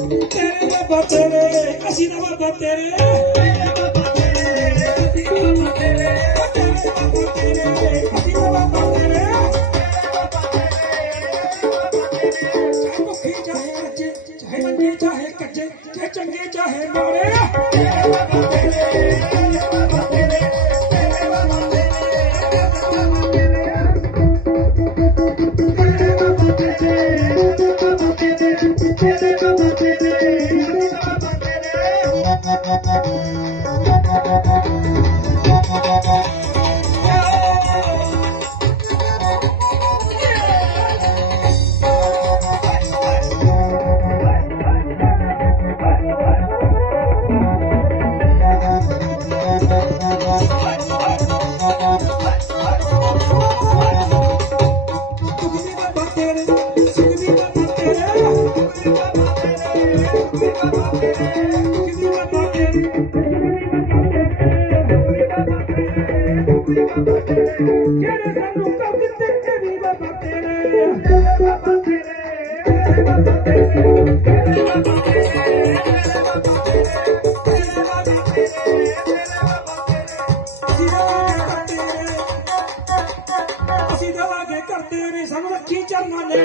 तेरे बाबा तेरे असी ना बाबा तेरे चाहे मंजे चाहे कच्चे चाहे चंगे चाहे मारे ਅਸੀਂ ਦਵਾਂਗੇ ਕਰਦੇ ਨੇ ਸਾਨੂੰ ਰੱਖੀ ਚਰਨਾਂ ਨੇ